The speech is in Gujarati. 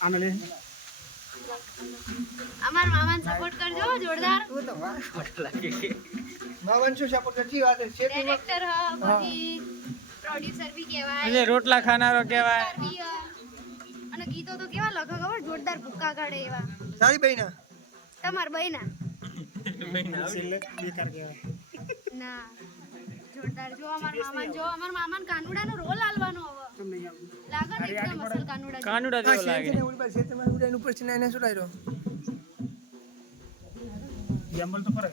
આને લે અમાર મામાને સપોર્ટ કરજો જોરદાર માવન શું સપોર્ટ કરતી વાત છે ડાયરેક્ટર હ પછી પ્રોડ્યુસર બી કહેવાય એટલે રોટલા ખાનારો કહેવાય અને ગીતો તો કેવા લખો ખબર જોરદાર ભૂકા કાઢે એવા સારી બહેના તમાર બહેના સિલેક્ટ બેકાર કહેવાય ના જોરદાર જો અમાર મામાને કાનુડાનો રોલ આલવાનો હવે તમને નહીં લાગે ને એકદમ અસલ કાનુડા કાનુડા જેવો લાગે ઓલી પાસે છે તમારે ઉડાન ઉપર છે ને એને સુડાયરો ગેમ્બલ તો કરે